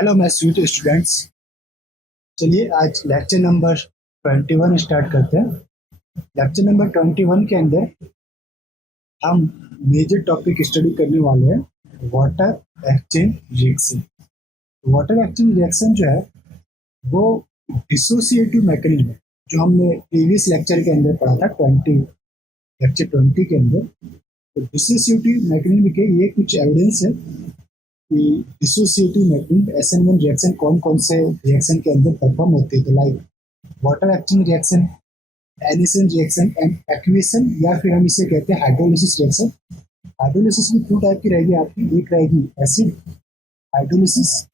Hello मैं sweet students. चलिए आज लेक्चर नंबर 21 स्टार्ट करते हैं। लेक्चर नंबर 21 के अंदर हम मेजर टॉपिक स्टडी करने वाले हैं water exchange reaction. Water exchange reaction जो है वो डिसोसिएटिव मैकेनिज्म जो हमने प्रीवियस लेक्चर के अंदर पढ़ा था लेक्चर 20 के अंदर। तो डिसोसिएटिव मैकेनिज्म के ये कुछ एविडेंस है कि डिसोसिएटिव मैकेनिज्म SN1 रिएक्शन कौन कौन से रिएक्शन के अंदर परफॉर्म होते हैं। तो like water exchange reaction, Ennison reaction and equation, या फिर हम इसे कहते हैं हाइड्रोलिसिस रिएक्शन। हाइड्रोलिसिस में 2 टाइप की रहेगी आपकी, एक रहेगी एसिड हाइड्रोलिसिस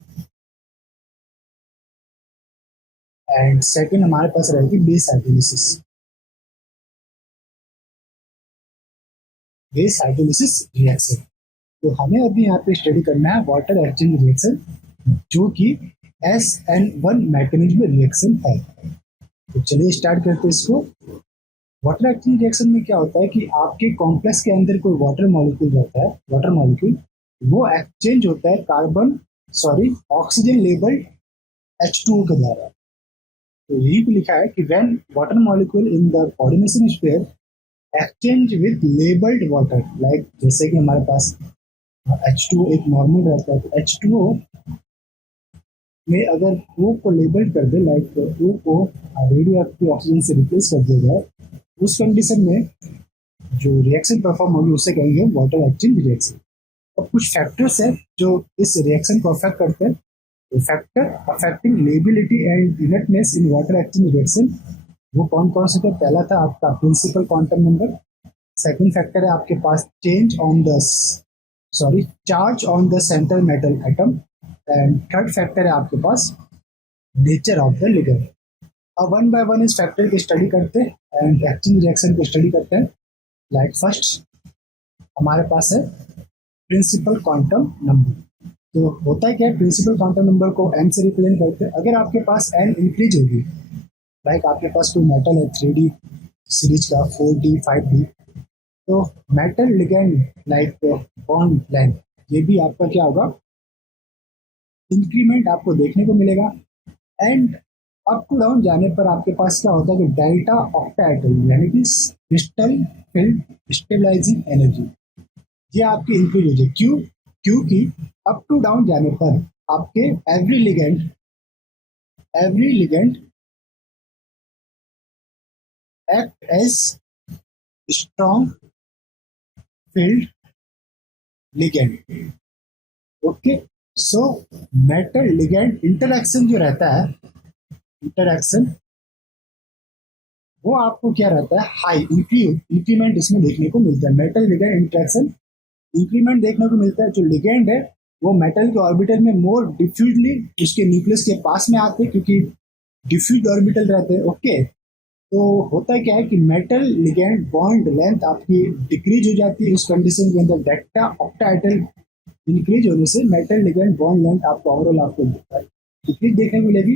एंड सेकंड हमारे पास रहेगी base hydrolysis. Base hydrolysis reaction तो हमें अभी यहाँ पे स्टडी करना है वाटर एक्सचेंज रिएक्शन जो कि SN1 मैकेनिज्म रिएक्शन है। तो चलिए स्टार्ट करते हैं इसको। वाटर एक्सचेंज रिएक्शन में क्या होता है कि आपके कॉम्प्लेक्स के अंदर कोई वाटर मॉलिक्यूल रहता है, वाटर मॉलिक्यूल वो एक्सचेंज होता है ऑक्सीजन लेबल्ड H2O के द्वारा। तो यही पे लिखा है कि when water molecule in the coordination sphere exchange with labelled water, like जैसे कि हमारे पास H2O एक नॉर्मल रहता है, तो H2O में अगर O को लेबल कर दे, लाइक O को रेडियो एक्टिव ऑक्सीजन से रिप्लेस कर दिया जाए, उस कंडीशन में जो रिएक्शन परफॉर्म होगी उसे कहेंगे वाटर एक्सचेंज रिएक्शन। अब कुछ फैक्टर्स हैं जो इस रिएक्शन को अफेक्ट करते हैं। तो factor affecting lability and inertness in water exchange reaction वो कौन कौन से थे? पहला था आपका principal quantum number, second factor है आपके पास charge on the central metal atom, and third factor है आपके पास नेचर ऑफ द लिगेंड। अब वन बाय वन इस फैक्टर की स्टडी करते हैं एंड एक्सचेंज रिएक्शन को स्टडी करते हैं। लाइक फर्स्ट हमारे पास है प्रिंसिपल क्वांटम नंबर। तो होता है क्या है, प्रिंसिपल क्वांटम नंबर को n से रिप्रेजेंट करते हैं। अगर आपके पास n इंक्रीज होगी, लाइक आपके पास कोई मेटल है 3D सीरीज का 4D 5D, तो metal ligand like bond length ये भी आपका क्या होगा, इंक्रीमेंट आपको देखने को मिलेगा। एंड अप टू डाउन जाने पर आपके पास क्या होता है कि डेल्टा ऑक्टाएटम यानी कि क्रिस्टल फील्ड स्टेबलाइजिंग एनर्जी ये आपकी इंक्रीज हो जाए। क्योंकि अप टू डाउन जाने पर आपके every ligand act as strong field ligand. Okay, so metal ligand interaction जो रहता है, इंटरैक्शन वो आपको क्या रहता है, हाई इंक्रीमेंट इसमें देखने को मिलता है। मेटल लिगेंड इंटरैक्शन इंक्रीमेंट देखने को मिलता है। जो लिगेंड है वो मेटल के ऑर्बिटल में मोर डिफ्यूजली उसके न्यूक्लियस के पास में आते हैं क्योंकि डिफ्यूज ऑर्बिटल रहते हैं। ओके, तो होता क्या है कि मेटल लिगेंड बॉन्ड लेंथ आपकी डिक्रीज हो जाती है। उस कंडीशन के अंदर डेल्टा ऑक्टाएटल इंक्रीज होने से मेटल लिगेंड बॉन्ड लेंथ आपको ओवरऑल आपको डिक्रीज देखने को मिलेगी।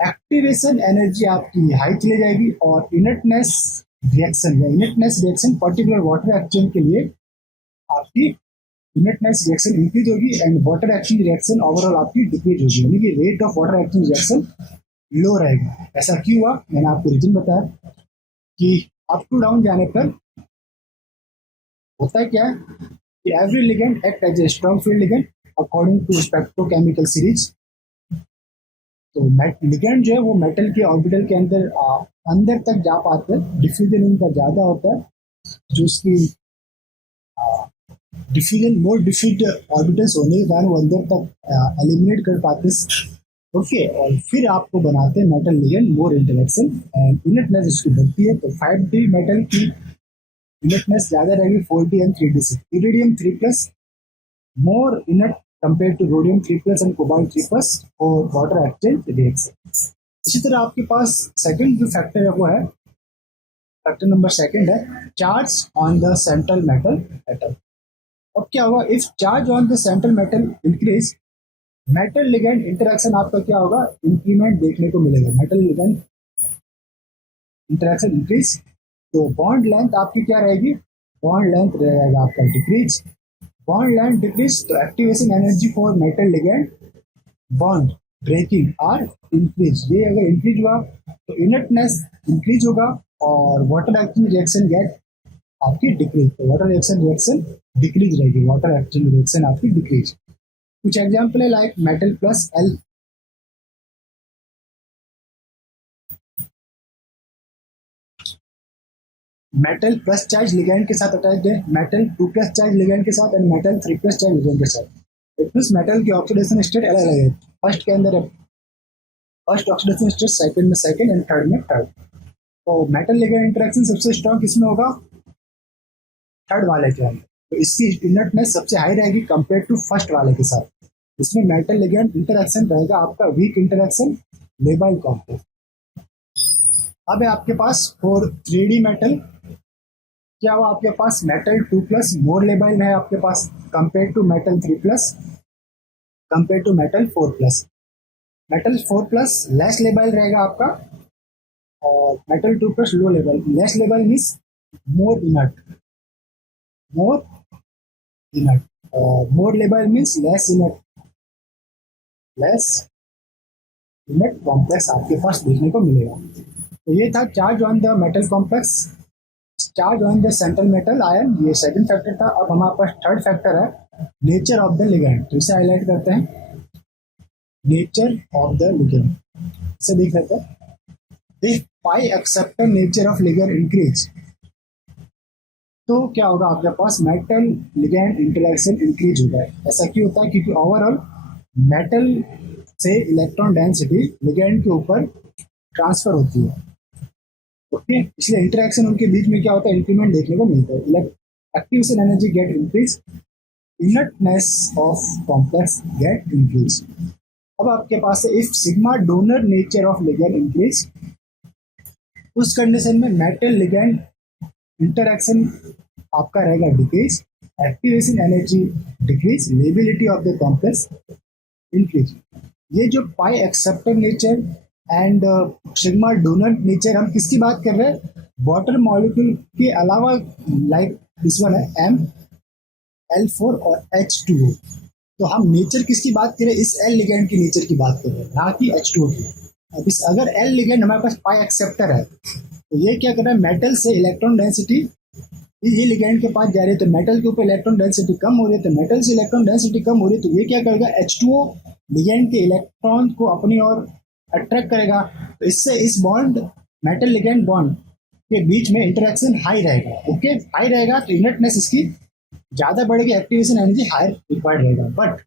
एक्टिवेशन एनर्जी आपकी हाई चली जाएगी और inertness reaction particular water exchange के लिए आपकी इनर्टनेस रिएक्शन इंक्रीज होगी and water exchange reaction overall आपकी डिक्रीज होगी, यानी कि rate of water exchange reaction low रहेगा। ऐसा क्यों हुआ, मैंने आपको रीजन बताया कि अप टू डाउन जाने पर होता है क्या है कि every ligand act as a strong field ligand according to spectrochemical series. तो लिगेंड जो है वो मेटल के ऑर्बिटल के अंदर तक जा पाते हैं, डिफ्यूजन उनका ज्यादा होता है, जो उसकी डिफ्यूजन मोर डिफ्यूज ऑर्बिटल्स होने के कारण वो अंदर तक एलिमिनेट कर पाते हैं। ओके, और फिर आपको बनाते हैं metal ligand more interaction and inertness इसकी बढ़ती है। तो 5D मेटल की इनर्टनेस ज्यादा रहेगी 4D एंड 3D से। Iridium 3+ more inert compare to rhodium 3+ and cobalt 3+ और वाटर एक्सचेंज रिएक्शन। इसी तरह आपके पास सेकंड जो फैक्टर है वो है फैक्टर नंबर सेकंड है charge on the central metal atom. अब क्या होगा, if charge on the central metal increase metal ligand interaction आपका क्या होगा, इंक्रीमेंट देखने को मिलेगा। मेटल लिगेंड इंटरेक्शन इंक्रीज तो बॉन्ड लेंथ आपकी क्या रहेगी, बॉन्ड लेंथ रहेगा आपका डिक्रीज। बॉन्ड लेंथ डिक्रीज तो activation energy for metal ligand bond breaking are increase. ये अगर इंक्रीज हुआ तो इनर्टनेस इंक्रीज होगा और वाटर एक्टिंग रिएक्शन गेट आपकी डिक्रीज। तो वाटर रिएक्शन डिक्रीज रहेगी, वाटर एक्टिंग रिएक्शन आपकी डिक्रीज। कुछ एग्जाम्पल है like metal plus L, metal plus charge ligand के साथ अटैच्ड है, मेटल 2 प्लस चार्ज लिगैंड के साथ and metal 3 plus charge ligand के साथ। इट मींस मेटल की ऑक्सीडेशन स्टेट अलग अलग है। फर्स्ट के अंदर है फर्स्ट ऑक्सीडेशन स्टेट, सेकंड में सेकंड एंड थर्ड में थर्ड। तो मेटल लिगैंड इंटरेक्शन सबसे स्ट्रॉन्ग किसमें होगा? थर्ड वाले के अंदर। तो इसकी इनर्टनेस सबसे हाई रहेगी कंपेयर टू फर्स्ट वाले के साथ। इसमें मेटल लिगैंड इंटरेक्शन रहेगा आपका वीक इंटरेक्शन लेबाइल कॉम्प्लेक्स। अब है आपके पास फॉर 3D मेटल, क्या हुआ आपके पास मेटल 2 प्लस मोर लेबाइल है आपके पास compare to metal 3 plus, compare to metal 4 plus. Metal 4 plus less labile रहेगा आपका और metal 2 plus low level. Less level means more inert, more inert, और more level means less inert, less inert complex आपके पास देखने को मिलेगा। तो ये था charge on the metal complex, charge on the central metal ion, ये सेकंड फैक्टर था। अब हमारे पास थर्ड फैक्टर है नेचर ऑफ द लिगैंड। तो इसे हाईलाइट करते हैं, नेचर ऑफ द लिगैंड। इसे देख लेते हैं। If pi acceptor nature of ligand increase, तो क्या होगा आपके पास मेटल लिगैंड इंटरेक्शन इंक्रीज होगा। ऐसा क्यों होता है? क्योंकि ओवरऑल मेटल से इलेक्ट्रॉन डेंसिटी लिगैंड के ऊपर ट्रांसफर होती है। ओके, इसलिए इंटरेक्शन उनके बीच में क्या होता है? इंक्रीमेंट देखने को मिलता है। Activation energy get increase, inertness of complex gate increase. अब आपके पास है if sigma donor nature of ligand increase, उस कंडीशन में मेटल लिगैंड इंटरेक्शन आपका रहेगा decrease, activation energy decrease, liability of the complex increase. ये जो पाई acceptor nature and sigma donor nature, हम किसकी बात कर रहे हैं? वाटर मॉलिक्यूल के अलावा, लाइक दिस वन है ML4 और H2O। तो हम नेचर किसकी बात कर रहे हैं? इस एल लिगैंड की नेचर की बात कर रहे हैं, ना कि H2O की। अब इस अगर एल लिगैंड हमारे पास पाई एक्सेप्टर है तो ये क्या कर रहा है? मेटल से इलेक्ट्रॉन डेंसिटी, ये लिगैंड के पास जा रही है तो मेटल के ऊपर इलेक्ट्रॉन डेंसिटी कम हो रही है, तो मेटल से इलेक्ट्रॉन डेंसिटी कम हो रही है तो ये क्या करेगा? H2O लिगैंड के इलेक्ट्रॉन को अपनी ओर अट्रैक्ट करेगा। तो इससे इस बॉन्ड, मेटल लिगैंड बॉन्ड के बीच में इंटरेक्शन हाई रहेगा। ओके, हाई रहेगा तो इनर्टनेस इसकी ज्यादा बढ़ेगी, एक्टिवेशन एनर्जी हाई रिक्वायर्ड रहेगा। बट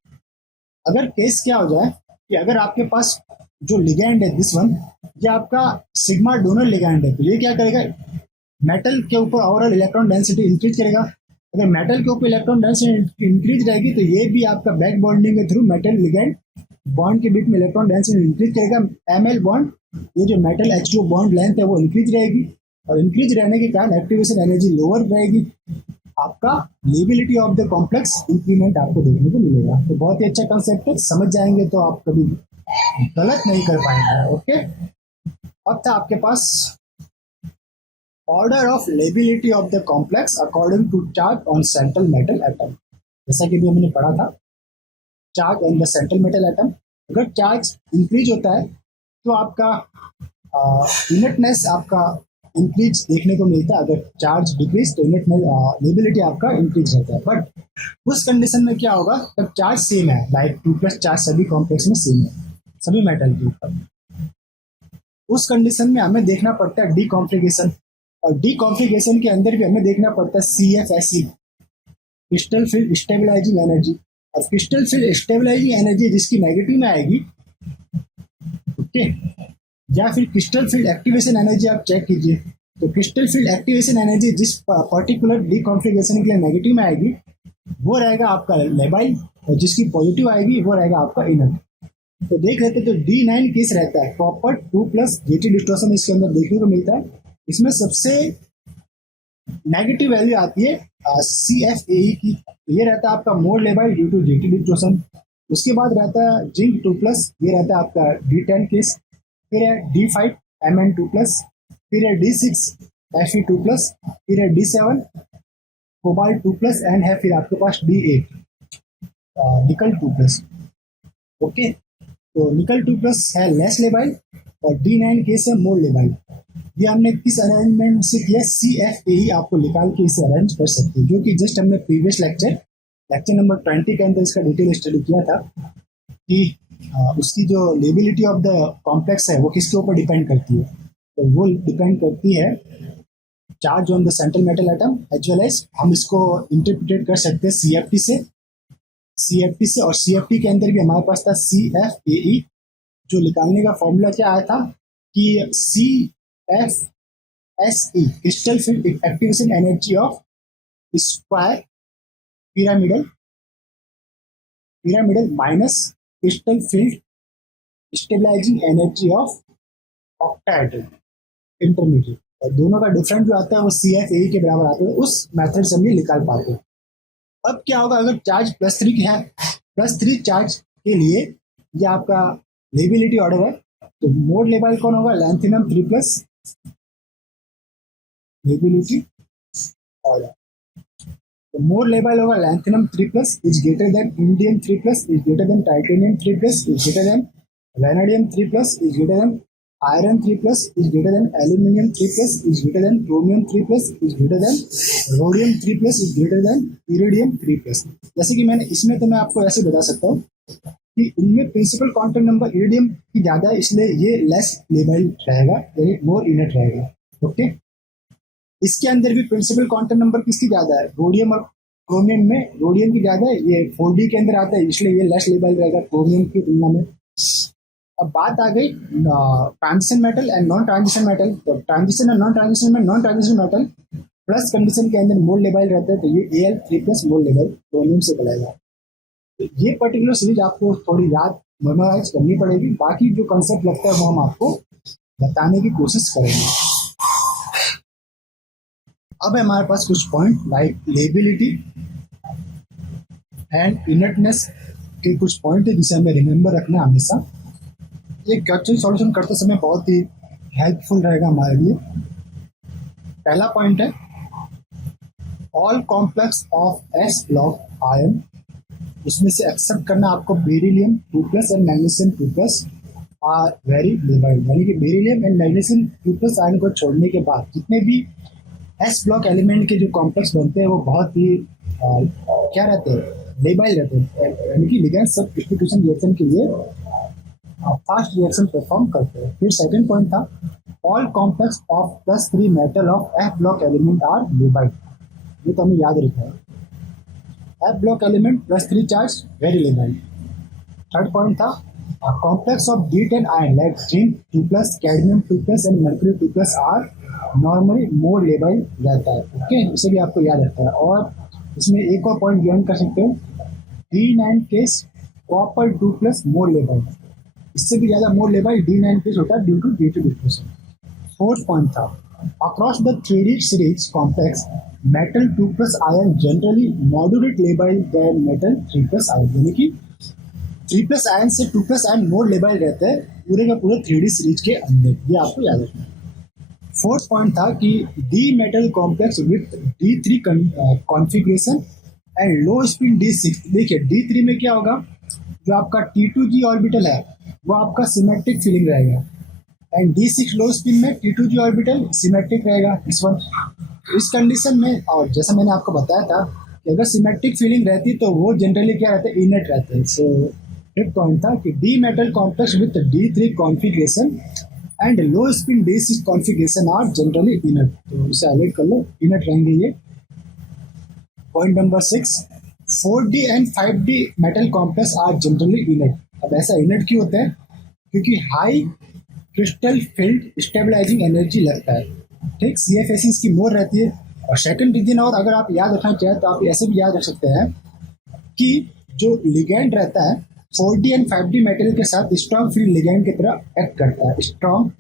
अगर केस क्या हो जाए कि अगर आपके पास जो लिगैंड है दिस वन, ये आपका सिग्मा डोनर लिगैंड है, तो ये क्या करेगा? मेटल के ऊपर ओवरऑल इलेक्ट्रॉन डेंसिटी इंक्रीज करेगा। अगर मेटल के ऊपर इलेक्ट्रॉन डेंसिटी इंक्रीज रहेगी तो ये भी आपका बैक बॉन्डिंग के थ्रू मेटल लिगैंड बॉन्ड के बीच में इलेक्ट्रॉन डेंसिटी इंक्रीज करेगा। ML बॉन्ड, ये जो मेटल H2O बॉन्ड लेंथ है वो इंक्रीज रहेगी और इंक्रीज रहने के कारण एक्टिवेशन एनर्जी लोअर रहेगी, आपका liability of the complex increment आपको देखने को मिलेगा। तो बहुत ही अच्छा कंसेप्ट है, समझ जाएंगे तो आप कभी गलत नहीं कर पाएंगे। ओके, अब था आपके पास order of lability of the complex according to charge on central metal atom. जैसा कि भी हमने पढ़ा था, charge on the central metal atom, अगर चार्ज इंक्रीज होता है तो आपका इनर्टनेस आपका इंक्रीज देखने को मिलता है। अगर चार्ज डिक्रीज तो लेबिलिटी आपका इंक्रीज रहता है। बट उस कंडीशन में क्या होगा? तब चार्ज सेम है, लाइक 2 प्लस चार्ज सभी कॉम्प्लेक्स में सेम है, सभी मेटल के ऊपर। उस कंडीशन में हमें देखना पड़ता है डीकॉन्फ्लिगेशन, और डीकॉन्फ्लिगेशन के अंदर भी हमें देखना पड़ता है CFSE, crystal field stabilising energy. और क्रिस्टल फील्ड स्टेबलाइजिंग एनर्जी जिसकी नेगेटिव में आएगी, ओके, या फिर क्रिस्टल फील्ड एक्टिवेशन एनर्जी आप चेक कीजिए। तो क्रिस्टल फील्ड एक्टिवेशन एनर्जी जिस पर्टिकुलर डीकॉन्फ्लिगेशन के लिए नेगेटिव में आएगी वो रहेगा आपका लेबाइल, और जिसकी पॉजिटिव आएगी वो रहेगा आपका इनर्ट। तो देख लेते तो D9 केस रहता है, प्रॉपर 2 प्लस GT डिस्टोर्शन इसके अंदर देखने को मिलता है। इसमें सबसे नेगेटिव वैल्यू आती है CFAE की, ये रहता है आपका more labile due to GT distortion. उसके बाद रहता है जिंक 2 प्लस, ये रहता है आपका D10 केस। फिर है D5 Mn2 प्लस, फिर है D6 Fe2 प्लस, फिर है D7 कोबाल्ट 2 प्लस एंड है फिर आपके पास D8 निकल 2 प्लस। ओके, तो निकल 2 प्लस है लेस लेबाइल और D9 केस है मोर लेबाइल। ये हमने किस अरेंजमेंट से किया, CFAE आपको निकाल के इसे अरेंज कर सकते हैं, जो कि जस्ट हमने प्रीवियस लेक्चर नंबर 20 के अंदर इसका डिटेल स्टडी किया था कि उसकी जो लेबिलिटी ऑफ द कॉम्प्लेक्स है वो किसके ऊपर डिपेंड करती है। तो वो डिपेंड करती है charge on the central metal atom as well as हम इसको इंटरप्रिटेट कर सकते हैं CFT से और CFT के अंदर भी हमारे पास था CFAE, जो निकालने का फॉर्मूला क्या आया था कि CFSE crystal field activation energy of square pyramidal minus crystal field stabilising energy of octahedral intermediate, और दोनों का डिफरेंट जो आता है वो CFAE के बराबर आता है। उस मेथड से हम ये निकाल पाते हैं। अब क्या होगा अगर चार्ज +3 है, +3 चार्ज के लिए ये आपका लेबिलिटी ऑर्डर है, तो मोड लेबाइल कौन होगा, लैंथिनम 3+ लेबिलिटी ऑर्डर। तो मोड लेबाइल होगा लैंथिनम 3+ is greater then indium 3+ is greater then titanium 3+ is greater then vanadium 3+ is greater then iron 3+ is greater then aluminium 3+ is greater then chromium 3+ is greater then rhodium 3+ is greater then iridium 3+। जैसे कि मैंने इसमें तो मैं आपको ऐसे बता सकता हूँ कि इनमें प्रिंसिपल क्वांटम नंबर इरिडियम की ज़्यादा है, इसलिए ये लेस लेबाइल रहेगा, यानी मोर इनर्ट रहेगा। ओके, इसके अंदर भी प्रिंसिपल क्वांटम नंबर किसकी ज़्यादा है, रोडियम और क्रोमियम में रोडियम की ज़्यादा है, ये 4D के अंदर आता है, इसलिए ये लेस लेबाइल रहेगा क्रोमियम की तुलना में। अब बात आ गई transition metal and non transition metal. तो ट्रांजिशन और नॉन ट्रांजिशन में non transition metal plus condition के अंदर मोल लेबाइल रहता है, तो ये Al3+ मोल लेबाइल क्रोमियम से बनाएगा। तो ये पर्टिकुलर सीरीज आपको थोड़ी याद मेमोराइज करनी पड़ेगी, बाकी जो कंसेप्ट लगता है वो हम आपको बताने की कोशिश करेंगे। अब है हमारे पास कुछ point like liability and inertness के कुछ पॉइंट है जिसे हमें रिमेंबर रखना हमेशा। ये क्वेश्चन सॉल्यूशन करते समय बहुत ही हेल्पफुल रहेगा हमारे लिए। पहला पॉइंट है all complex of S block ion, उसमें से एक्सेप्ट करना आपको beryllium 2+ and magnesium 2+ are very labile, यानी कि बेरिलियम एंड मैग्नीशियम 2+ आयन को छोड़ने के बाद जितने भी S ब्लॉक एलिमेंट के जो कॉम्प्लेक्स बनते हैं वो बहुत ही क्या रहते हैं, लेबाइल रहते हैं, यानी कि लिगैंड सब्स्टिट्यूशन रिएक्शन के लिए फास्ट रिएक्शन परफॉर्म करते हैं। फिर सेकंड पॉइंट था all complex of +3 metal of F block element are labile, ये तो हमें याद रखना है। F block element +3 charge very labile. Third point था complex of D10 ion like zinc 2+, cadmium 2+ and mercury 2+ are normally more labile रहता है। Okay, इसे भी आपको याद रखना है। और इसमें एक और पॉइंट ज्वाइन कर सकते हो, D9 केस कॉपर 2+ मोर लेबाइल, इससे भी ज्यादा मोर लेबाइल D9 केस होता है due to D2 distribution. Fourth point था across the 3D series complex metal 2+ ion generally moderate labile than metal 3+ ion, यानी कि 3+ आयन से 2+ आयन मोर लेबाइल रहते हैं पूरे का पूरे 3D सीरीज के अंदर, ये आपको याद रखना है। फोर्थ पॉइंट था कि D metal complex with D3 configuration and low spin D6। देखिए D3 में क्या होगा, जो आपका T2G ऑर्बिटल है वो आपका सिमेट्रिक फीलिंग रहेगा, एंड D6 लो स्पिन में T2G ऑर्बिटल सिमेट्रिक रहेगा। इस कंडीशन में, और जैसा मैंने आपको बताया था कि अगर सिमेट्रिक फीलिंग रहती तो वो जनरली क्या रहता है, इनर्ट रहते हैं। सो फिफ्थ पॉइंट था कि D metal complex with D3 configuration and low spin D6 configuration are generally inert, तो इसे हाईलाइट कर लो, इनर्ट रहेंगे ये। Point number 6 4D and 5D metal complex are generally inert. अब ऐसा इनर्ट क्यों होता है, क्योंकि high crystal field stabilising energy लगता है, ठीक, CFAC इसकी मोर रहती है। और सेकंड रीजन, और अगर आप याद रखना चाहें तो आप ऐसे भी याद रख सकते हैं कि जो लिगैंड रहता है 4D एंड 5D मेटल के साथ स्ट्रॉन्ग फील्ड लिगैंड की तरह एक्ट करता है, strong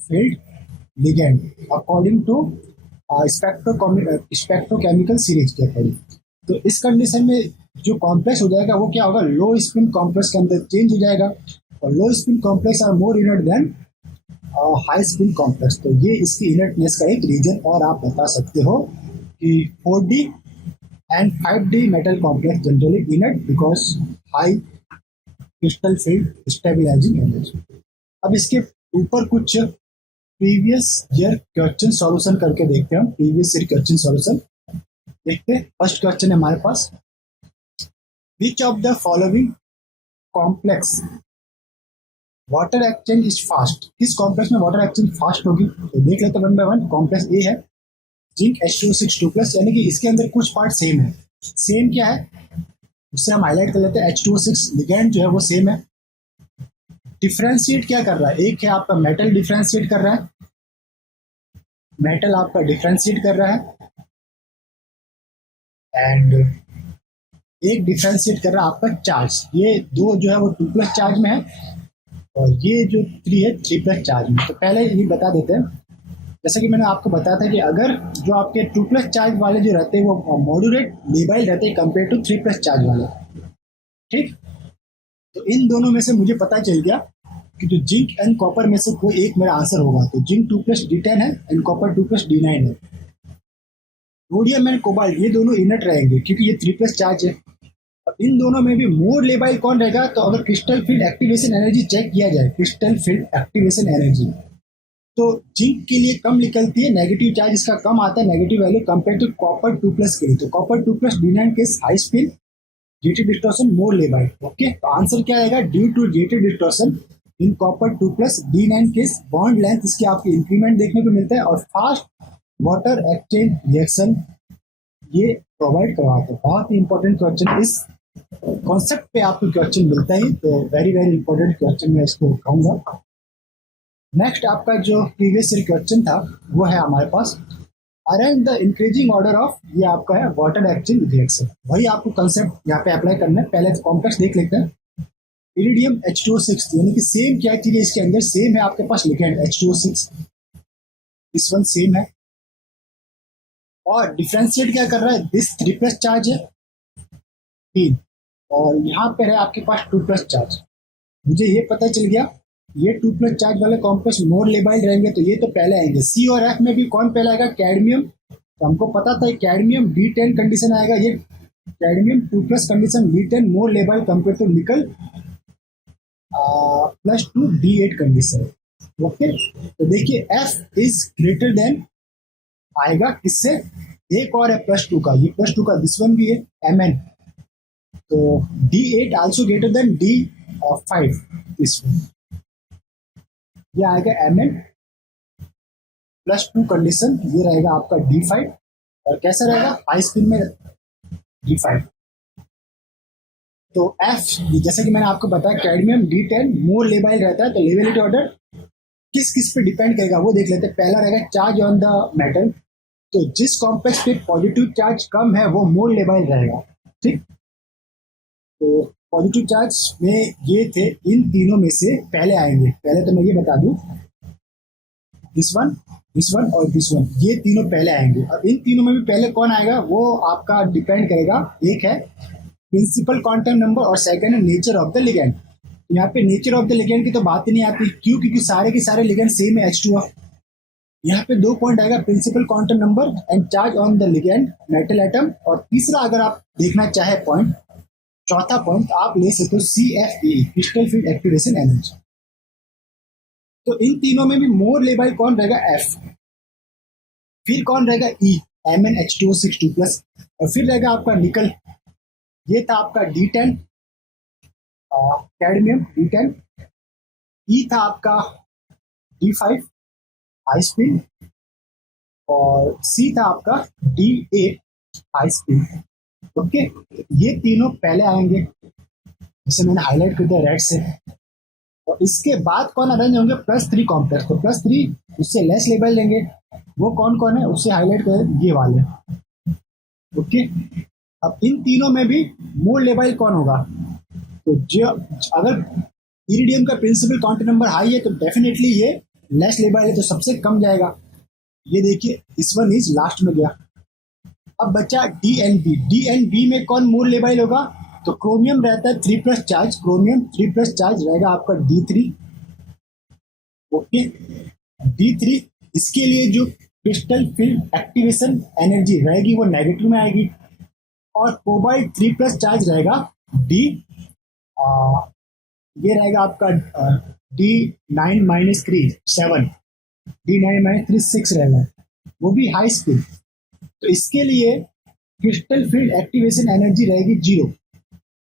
field ligand according to spectrochemical series के अकॉर्डिंग। तो इस कंडीशन में जो कॉम्प्लेक्स हो जाएगा वो क्या होगा, लो स्पिन कॉम्प्लेक्स के अंदर चेंज हो जाएगा, और low spin complex are more inert than high spin complex. तो ये इसकी इनर्टनेस का एक रीजन और आप बता सकते हो कि 4D and 5D metal complex generally inert because high crystal field stabilising energy. अब इसके ऊपर कुछ प्रीवियस ईयर क्वेश्चन सॉल्यूशन करके देखते हैं हम। प्रीवियस ईयर क्वेश्चन सॉल्यूशन देखते हैं। फर्स्ट क्वेश्चन है हमारे पास, which of the following complex water exchange is fast, किस कॉम्प्लेक्स में वाटर एक्सचेंज फास्ट होगी? तो देख लेते हैं one by one. Complex A है जिंक H2O6 यानी कि इसके अंदर कुछ पार्ट सेम है। सेम क्या है उससे हम हाईलाइट कर लेते हैं। H2O6 लिगेंड जो है वो सेम है। डिफ्रेंशिएट क्या कर रहा है? एक है आपका मेटल डिफ्रेंशिएट कर रहा है, मेटल आपका डिफ्रेंशिएट कर रहा है, एंड एक डिफ्रेंशिएट कर रहा है आपका चार्ज। ये दो जो है वो 2+ चार्ज में है और ये जो 3 है 3+ चार्ज में। तो पहले ये बता देते हैं, जैसा कि मैंने आपको बताया था कि अगर जो आपके 2+ चार्ज वाले जो रहते हैं वो मॉड्यूलेट लेबाइल रहते हैं कंपेयर टू 3+ चार्ज वाले, ठीक। तो इन दोनों में से मुझे पता चल गया कि जो जिंक एंड कॉपर में से कोई एक मेरा आंसर होगा। तो जिंक 2+D10 है एंड कॉपर 2+D9 है। रोडियम एंड कोबाल्ट ये दोनों इनट रहेंगे क्योंकि ये 3+ चार्ज है। अब इन दोनों में भी मोर लेबाइल कौन रहेगा? तो अगर crystal field activation energy check किया जाए, क्रिस्टल फील्ड एक्टिवेशन एनर्जी, तो जिंक के लिए कम निकलती है, नेगेटिव चार्ज इसका कम आता है, negative value compare to copper 2+ के लिए। तो कॉपर 2+D9 के high spin GT distortion more labile. Okay, तो आंसर क्या आएगा? Due to GT distortion in copper 2+D9 case bond length इसके आपके इंक्रीमेंट देखने को मिलता है और फास्ट वाटर एक्सचेंज रिएक्शन ये प्रोवाइड करवाते हैं। बहुत ही इंपॉर्टेंट क्वेश्चन, इस कॉन्सेप्ट पे आपको क्वेश्चन मिलता है, तो वेरी वेरी इंपॉर्टेंट क्वेश्चन मैं इसको कहूंगा। नेक्स्ट आपका जो प्रीवियस ईयर क्वेश्चन था वो है हमारे पास, arrange the increasing order of, ये आपका है वाटर एक्सचेंज रिएक्शन। वही आपको कंसेप्ट यहाँ पे अप्लाई करना है। पहले कॉम्प्लेक्स देख लेते हैं। इरिडियम H2O6 यानी कि सेम क्या चीज है इसके अंदर? सेम है आपके पास लिगेंड H2O6, इस वन सेम है और डिफ्रेंशिएट क्या कर रहा है? दिस 3+ चार्ज है 3 और यहाँ पे है आपके पास 2+ चार्ज। मुझे ये पता चल गया ये 2+ चार्ज वाले कॉम्प्लेक्स मोर लेबाइल रहेंगे, तो ये तो पहले आएंगे। C और F में भी कौन पहले आएगा? कैडमियम। तो हमको पता था कैडमियम D10 कंडीशन आएगा, ये cadmium 2+ condition D10 more labile compare to nickel +2 D8 condition. Okay, तो देखिए F इज ग्रेटर देन आएगा किससे? एक और है +2 का, ये +2 का दिस वन भी है Mn। तो D8 also greater than D5, this one ये आएगा Mn +2 कंडीशन, ये रहेगा आपका D5 और कैसा रहेगा? हाई स्पिन में D5। तो F जैसे कि मैंने आपको बताया कैडमियम D10 मोर लेबाइल रहता है, तो लेबिलिटी ऑर्डर किस किस पे डिपेंड करेगा वो देख लेते हैं। पहला रहेगा चार्ज ऑन द मेटल, तो जिस कॉम्प्लेक्स पे पॉजिटिव चार्ज कम है वो मोर लेबाइल रहेगा, ठीक। तो पॉजिटिव चार्ज में ये थे, इन तीनों में से पहले आएंगे। पहले तो मैं ये बता दूं, दिस वन और दिस वन, ये तीनों पहले आएंगे। अब इन तीनों में भी पहले कौन आएगा वो आपका डिपेंड करेगा। एक है प्रिंसिपल क्वांटम नंबर और सेकंड है नेचर ऑफ द लिगेंड। यहाँ पे नेचर ऑफ द लिगेंड की तो बात ही नहीं आती, क्यों? क्योंकि सारे के सारे लिगेंड सेम है H2O। यहाँ पे 2 पॉइंट आएगा, principal quantum number and charge on the ligand metal atom. और तीसरा अगर आप देखना चाहे पॉइंट, चौथा पॉइंट आप ले सकते हो CFE crystal field activation energy. तो इन तीनों में भी मोर लेबाइल कौन रहेगा? F। फिर कौन रहेगा? E MnH2O6 2+, और फिर रहेगा आपका निकल, ये था आपका D10 कैडमियम D10। E था आपका D5 हाई स्पिन और C था आपका D8 हाई स्पिन। ओके, ये तीनों पहले आएंगे, जिसे मैंने हाईलाइट कर दिया रेड से। और इसके बाद कौन अरेंज होंगे? +3 कॉम्प्लेक्स। तो +3 उससे लेस लेवल लेंगे, वो कौन कौन है उससे हाईलाइट कर, ये वाले। ओके, अब इन तीनों में भी मोर लेवल कौन होगा? तो जो अगर इरिडियम का प्रिंसिपल क्वांटम नंबर हाई है तो डेफिनेटली ये लेस लेवल है, तो सबसे कम जाएगा। ये देखिए इस वन इज लास्ट में गया। अब बचा DnB में कौन मोर लेवल होगा? तो क्रोमियम रहता है 3+ चार्ज, क्रोमियम 3+ चार्ज रहेगा आपका D3। ओके, D3 इसके लिए जो क्रिस्टल फील्ड एक्टिवेशन एनर्जी रहेगी वो नेगेटिव में आएगी और कोबाल्ट 3+ चार्ज रहेगा ये रहेगा आपका D9-3 7, D9-3 6 रहेगा, वो भी हाई स्पीड। तो इसके लिए क्रिस्टल फील्ड एक्टिवेशन एनर्जी रहेगी 0,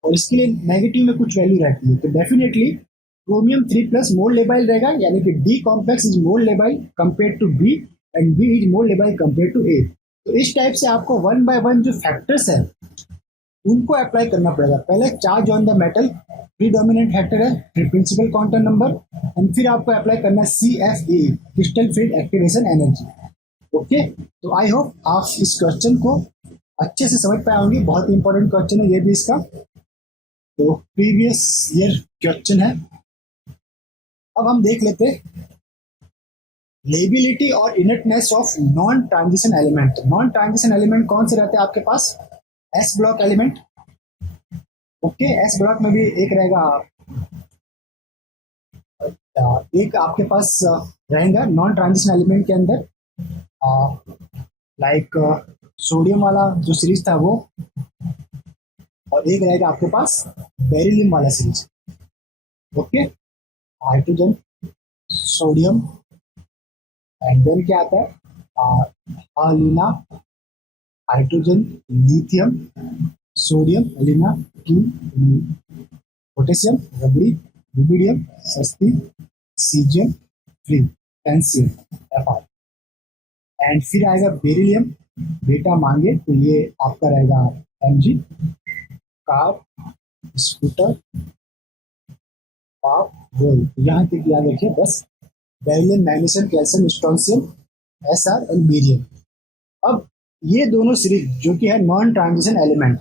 और इसके लिए नेगेटिव में कुछ वैल्यू रहती है। तो डेफिनेटली क्रोमियम 3+ मोर लेबाइल रहेगा, यानी कि D complex is more labile compare to B, and B is more labile compare to A. तो इस टाइप से आपको 1 बाय 1 जो फैक्टर्स है उनको अप्लाई करना पड़ेगा। पहले charge on the metal predominant factor है, फिर प्रिंसिपल क्वांटम नंबर, एंड फिर आपको अप्लाई करना है CFE, crystal field activation energy. Okay, तो आई होप आप इस क्वेश्चन को अच्छे से समझ पाए होंगे। बहुत इंपॉर्टेंट क्वेश्चन है ये भी इसका, तो प्रीवियस ईयर क्वेश्चन है। अब हम देख लेते लेबिलिटी और inertness of non transition element. Non transition element कौन से रहते हैं आपके पास? S block element. Okay, S block में भी एक रहेगा, एक आपके पास रहेगा नॉन ट्रांजिशन एलिमेंट के अंदर, लाइक सोडियम वाला जो सीरीज था वो, और एक रहेगा आपके पास बेरिलियम वाला series. Okay, hydrogen, sodium, and then क्या आता है अलीना, हाइड्रोजन, लिथियम, सोडियम, अलीना, पोटेशियम, रबड़ी, रुबिडियम, सस्ती, caesium, free, calcium, FR, and फिर आएगा बेरिलियम, बेटा मांगे तो ये आपका रहेगा Mg, कार, स्कूटर, पाप, गोल। यहाँ तक याद रखिए बस, beryllium, magnesium, calcium, strontium, Sr and barium. अब ये दोनों सीरीज जो कि है नॉन ट्रांजिशन एलिमेंट,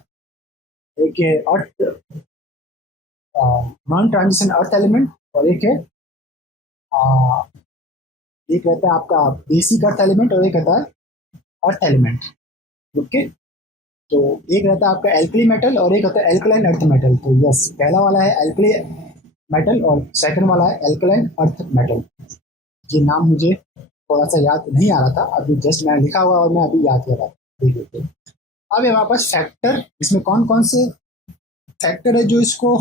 एक है अर्थ, नॉन ट्रांजिशन अर्थ एलिमेंट, और एक है एक रहता है आपका बेसिक अर्थ एलिमेंट, और एक रहता है अर्थ एलिमेंट। ओके, तो एक रहता है आपका एल्कली मेटल और एक होता है एल्कलाइन अर्थ मेटल। तो यस, पहला वाला है एल्कली मेटल और सेकंड वाला है एल्कलाइन अर्थ मेटल। ये नाम मुझे थोड़ा सा याद नहीं आ रहा था, अभी जस्ट मैंने लिखा हुआ और मैं अभी याद कर रहा था। ठीक है, अब हमारे पास फैक्टर, इसमें कौन कौन से फैक्टर है जो इसको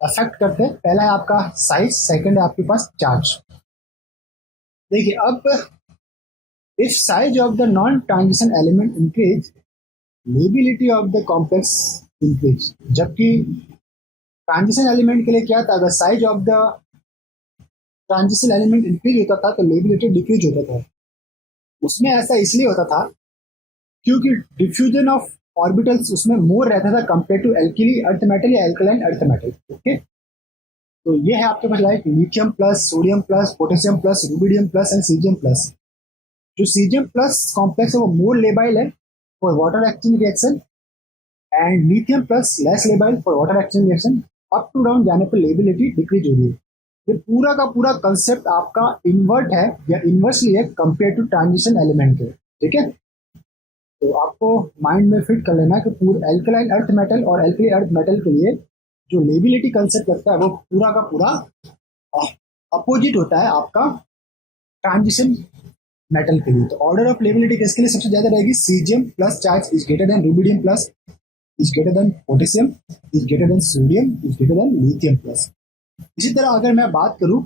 अफेक्ट करते हैं? पहला है आपका साइज, सेकंड है आपके पास चार्ज। देखिए, अब if size of the non transition element increase, liability of the complex increase. जबकि ट्रांजिशन एलिमेंट के लिए क्या था, अगर size of the transition element increase होता था तो लेबिलिटी डिक्रीज होता था। उसमें ऐसा इसलिए होता था क्योंकि डिफ्यूजन ऑफ ऑर्बिटल्स उसमें मोर रहता था compare to alkali earth metal या एल्कलाइन अर्थ मेटल। ओके, तो ये है आपके पास like lithium plus, sodium plus, potassium plus, rubidium plus and caesium plus. जो सीजियम प्लस कॉम्प्लेक्स है वो मोर लेबाइल है for water exchange reaction, and lithium plus less labile for water exchange reaction. Up to down जाने पर liability decrease हो रही है। ये पूरा का पूरा कंसेप्ट आपका इन्वर्ट है या इन्वर्सली है कंपेयर टू ट्रांजिशन एलिमेंट के। ठीक है, तो आपको माइंड में फिट कर लेना कि पूरा एल्कलाइन अर्थ मेटल और एल्कली अर्थ मेटल के लिए जो लेबिलिटी कंसेप्ट लगता है वो पूरा का पूरा अपोजिट होता है आपका ट्रांजिशन मेटल के लिए। तो ऑर्डर ऑफ लेबिलिटी किसके लिए सबसे ज्यादा रहेगी? Caesium plus charge is greater then rubidium plus is greater then potassium is greater then sodium is greater then lithium plus. इसी तरह अगर मैं बात करूं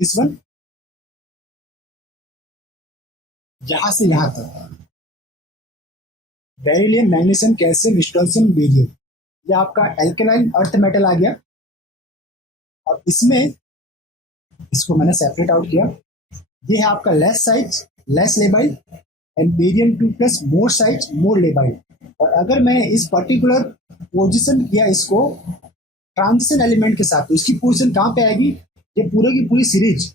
इस वन यहां से यहां तक, beryllium, magnesium, calcium, strontium, barium, ये आपका एल्कलाइन अर्थ मेटल आ गया। और इसमें इसको मैंने सेपरेट आउट किया। ये है आपका less size less labile, and barium 2+ more size more labile. और अगर मैं इस पर्टिकुलर पोजीशन किया इसको ट्रांजिशन एलिमेंट के साथ, तो इसकी पोजीशन कहाँ पे आएगी? ये पूरे की पूरी सीरीज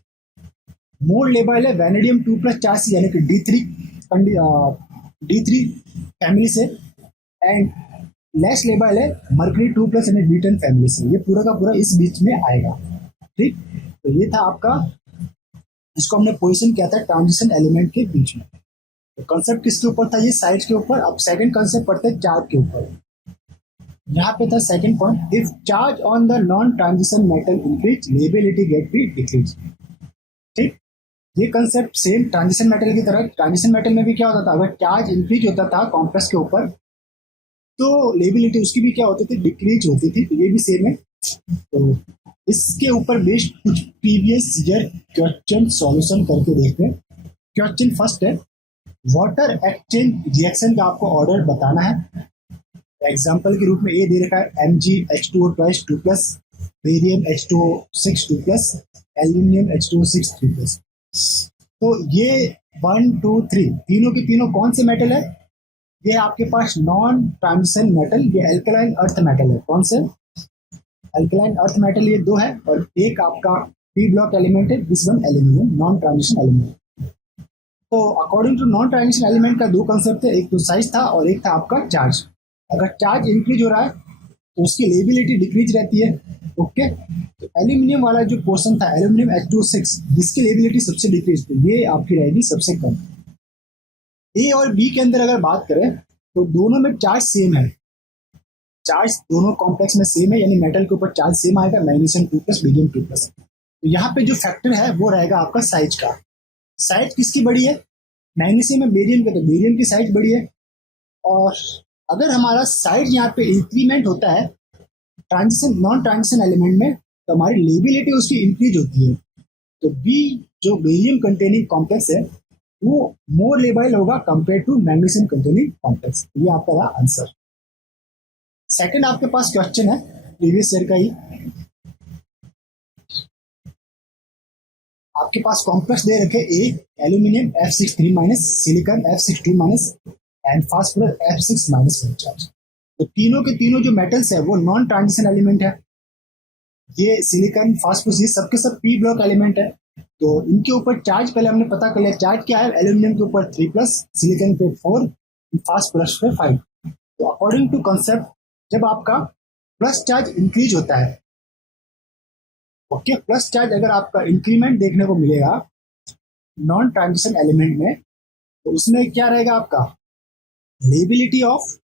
मोर लेबाइल है वैनेडियम 2+ चार्ज यानी कि D3 फैमिली से, एंड लेस लेबाइल है मर्करी 2+ यानी D10 फैमिली से। ये पूरा का पूरा इस बीच में आएगा। ठीक, तो ये था आपका, इसको हमने पोजीशन किया था ट्रांजिशन एलिमेंट के बीच में। तो कंसेप्ट किसके ऊपर था? ये साइड के ऊपर। अब सेकंड कंसेप्ट पढ़ते हैं चार्ज के ऊपर। यहाँ पे था second point, if charge on the non transition metal increase lability get be decrease. ठीक, ये कंसेप्ट सेम ट्रांजिशन मेटल की तरह। ट्रांजिशन मेटल में भी क्या होता था, अगर चार्ज इंक्रीज होता था कॉम्प्लेक्स के ऊपर तो लेबिलिटी उसकी भी क्या होती थी, डिक्रीज होती थी। तो ये भी सेम है। तो इसके ऊपर बेस्ड कुछ प्रीवियस ईयर क्वेश्चन सॉल्यूशन करके देखते हैं। क्वेश्चन फर्स्ट है, वाटर एक्सचेंज रिएक्शन का आपको ऑर्डर बताना है। एग्जाम्पल के रूप में ये दे रखा है MgH2O twice 2 plus, barium H2O6 2 plus, aluminium H2O6 3 plus. तो ये 1 2 3 तीनों के तीनों कौन से मेटल है? ये आपके पास नॉन ट्रांजिशन मेटल, ये एल्कलाइन अर्थ मेटल है। कौन से? एल्कलाइन अर्थ मेटल ये दो है, और एक आपका पी ब्लॉक एलिमेंट है, this one aluminium non transition element. तो according to non transition element का दो कंसेप्ट है, एक तो साइज था और एक था आपका चार्ज। अगर चार्ज इंक्रीज हो रहा है तो उसकी लेबिलिटी डिक्रीज रहती है। ओके, तो एल्यूमिनियम वाला जो पोर्शन था, एल्यूमिनियम H2O6, जिसकी लेबिलिटी सबसे डिक्रीज थी, ये आपकी रहेगी सबसे कम। ए और बी के अंदर अगर बात करें तो दोनों में चार्ज सेम है, चार्ज दोनों कॉम्प्लेक्स में सेम है, यानी मेटल के ऊपर चार्ज सेम आएगा, मैग्नीशियम 2 प्लस, बेरियम 2 प्लस। तो यहाँ पे जो फैक्टर है वो रहेगा आपका साइज का। साइज किसकी बड़ी है? मैग्नीशियम में बेरियम का, तो बेरियम की साइज बड़ी है। और अगर हमारा साइज यहाँ पे इंक्रीमेंट होता है ट्रांजिशन नॉन ट्रांजिशन एलिमेंट में, तो हमारी लेबिलिटी उसकी इंक्रीज होती है। तो बी जो बेरियम कंटेनिंग कॉम्प्लेक्स है वो मोर लेबाइल होगा compare to magnesium containing complex. ये आपका रहा आंसर। सेकंड आपके पास क्वेश्चन है प्रीवियस ईयर का ही। आपके पास कॉम्प्लेक्स दे रखे A aluminium F63 minus, silicon F62 minus and phosphorus F6 minus charge. तो तीनों के तीनों जो मेटल्स है वो नॉन ट्रांजिशन एलिमेंट है। ये सिलिकॉन, फास्फोरस, ये सबके सब पी ब्लॉक एलिमेंट है। तो इनके ऊपर चार्ज पहले हमने पता कर लिया। चार्ज क्या है? एल्यूमिनियम के ऊपर 3 प्लस, सिलिकॉन पे 4, फास्फोरस पे 5। तो अकॉर्डिंग टू कंसेप्ट, जब आपका प्लस चार्ज इंक्रीज होता है, ओके, प्लस चार्ज अगर आपका इंक्रीमेंट देखने को मिलेगा नॉन ट्रांजिशन एलिमेंट में, तो उसमें क्या रहेगा? आपका लेबिलिटी ऑफ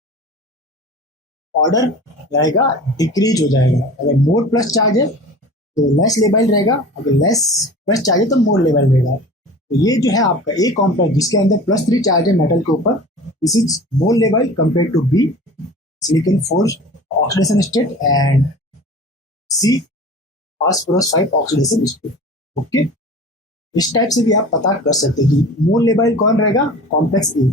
ऑर्डर रहेगा, डिक्रीज हो जाएगा। अगर मोर प्लस चार्ज है तो लेस लेबल रहेगा, अगर लेस प्लस चार्ज है तो मोर लेबल रहेगा। तो ये जो है आपका ए कॉम्प्लेक्स जिसके अंदर +3 चार्ज है मेटल के ऊपर, this is more labile compare to B silicon 4 oxidation state and C phosphorus 5 oxidation state. Okay, इस टाइप से भी आप पता कर सकते हैं कि मोर लेबल कौन रहेगा, कॉम्प्लेक्स ए।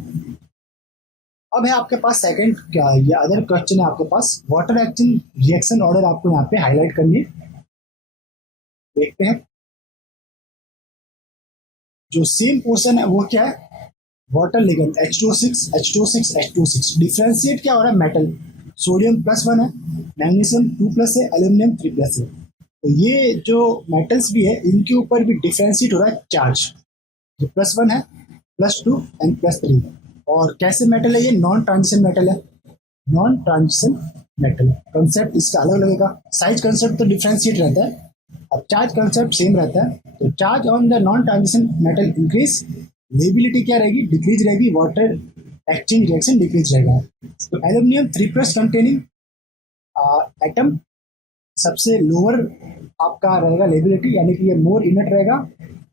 अब है आपके पास सेकंड क्या, ये अदर क्वेश्चन है आपके पास, वाटर एक्सचेंज रिएक्शन ऑर्डर आपको यहाँ पे हाईलाइट करनी है। देखते हैं जो सेम पोर्शन है वो क्या है, water ligand H2O6 H2O6 H2O6। Differentiate क्या हो रहा है? मेटल, सोडियम +1 है, मैग्नीशियम 2 प्लस है, एल्यूमिनियम 3 प्लस है। तो ये जो मेटल्स भी है इनके ऊपर भी डिफरेंशिएट हो रहा है चार्ज, जो +1 है, +2 एंड +3। और कैसे मेटल है? ये नॉन ट्रांजिशन मेटल है, नॉन ट्रांजिशन मेटल। कंसेप्ट इसका अलग लगेगा, साइज कंसेप्ट तो डिफरेंशिएट रहता है, अब चार्ज कंसेप्ट सेम रहता है। तो charge on the non transition metal increase, liability क्या रहेगी? डिक्रीज रहेगी, वाटर एक्सचेंज रिएक्शन डिक्रीज रहेगा। तो एल्यूमिनियम 3+ कंटेनिंग एटम सबसे लोअर आपका रहेगा लेबिलिटी, यानी कि ये मोर इनर्ट रहेगा।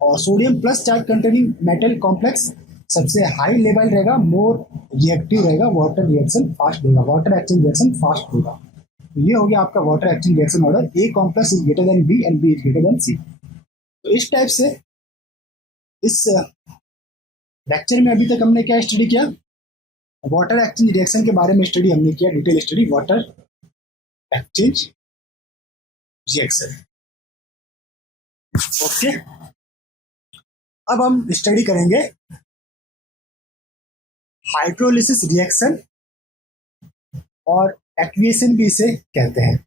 और sodium plus charge containing metal complex सबसे हाई लेवल रहेगा, मोर रिएक्टिव रहेगा, वाटर रिएक्शन फास्ट देगा, वाटर एक्सचेंज रिएक्शन फास्ट देगा। तो ये हो गया आपका water exchange reaction order, A complex is greater than B and B is greater than C. तो इस टाइप से इस लेक्चर में अभी तक हमने क्या स्टडी किया? वाटर एक्सचेंज रिएक्शन के बारे में स्टडी हमने किया, detail study water exchange reaction. Okay, अब हम स्टडी करेंगे हाइड्रोलिसिस रिएक्शन, और एक्विएशन भी इसे कहते हैं।